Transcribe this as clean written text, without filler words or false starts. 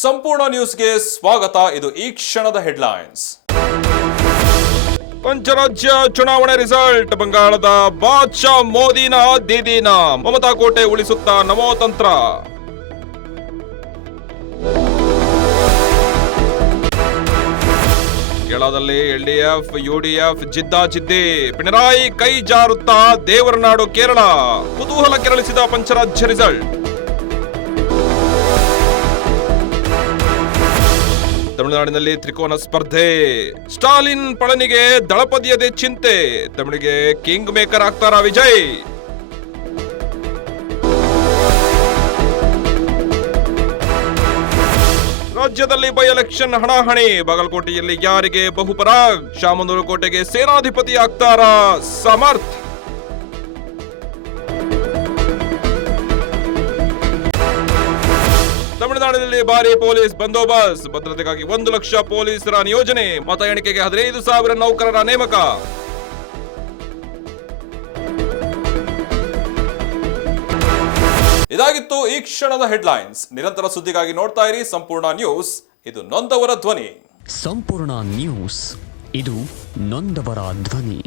ಸಂಪೂರ್ಣ ನ್ಯೂಸ್ಗೆ ಸ್ವಾಗತ. ಇದು ಈ ಕ್ಷಣದ ಹೆಡ್ಲೈನ್ಸ್. ಪಂಚರಾಜ್ಯ ಚುನಾವಣೆ ರಿಸಲ್ಟ್. ಬಂಗಾಳದ ಬಾದ್ಶಾ ಮೋದಿನ ದೀದಿನ. ಮಮತಾ ಕೋಟೆ ಉಳಿಸುತ್ತಾ ನಮೋ ತಂತ್ರ. ಕೇರಳದಲ್ಲಿ ಎಲ್ಡಿಎಫ್ ಯುಡಿಎಫ್ ಜಿದ್ದಾಜಿದ್ದಿ. ಪಿಣರಾಯಿ ಕೈ ಜಾರುತ್ತಾ ದೇವರ ನಾಡು ಕೇರಳ. ಕುತೂಹಲ ಕೆರಳಿಸಿದ ಪಂಚರಾಜ್ಯ ರಿಸಲ್ಟ್. ತಮಿಳುನಾಡಿನಲ್ಲಿ ತ್ರಿಕೋನ ಸ್ಪರ್ಧೆ. ಸ್ಟಾಲಿನ್ ಪಳನಿಗೆ ದಳಪತಿಯದೇ ಚಿಂತೆ. ತಮಿಳಿಗೆ ಕಿಂಗ್ ಮೇಕರ್ ಆಗ್ತಾರಾ ವಿಜಯ್? ರಾಜ್ಯದಲ್ಲಿ ಬೈ ಎಲೆಕ್ಷನ್ ಹಣಾಹಣಿ. ಬಾಗಲಕೋಟೆಯಲ್ಲಿ ಯಾರಿಗೆ ಬಹುಪರಾಗ್? ಶಾಮನೂರು ಕೋಟೆಗೆ ಸೇನಾಧಿಪತಿ ಆಗ್ತಾರಾ ಸಮರ್ಥ್? ತಮಿಳುನಾಡಿನಲ್ಲಿ ಭಾರಿ ಪೊಲೀಸ್ ಬಂದೋಬಸ್ತ್. ಭದ್ರತೆಗಾಗಿ 1 ಲಕ್ಷ ಪೊಲೀಸರ ನಿಯೋಜನೆ. ಮತ ಎಣಿಕೆಗೆ 15,000 ನೌಕರರ ನೇಮಕ. ಇದಾಗಿತ್ತು ಈ ಕ್ಷಣದ ಹೆಡ್ಲೈನ್ಸ್. ನಿರಂತರ ಸುದ್ದಿಗಾಗಿ ನೋಡ್ತಾ ಇರಿ ಸಂಪೂರ್ಣ ನ್ಯೂಸ್. ಇದು ನೊಂದವರ ಧ್ವನಿ. ಸಂಪೂರ್ಣ ನ್ಯೂಸ್, ಇದು ನೊಂದವರ ಧ್ವನಿ.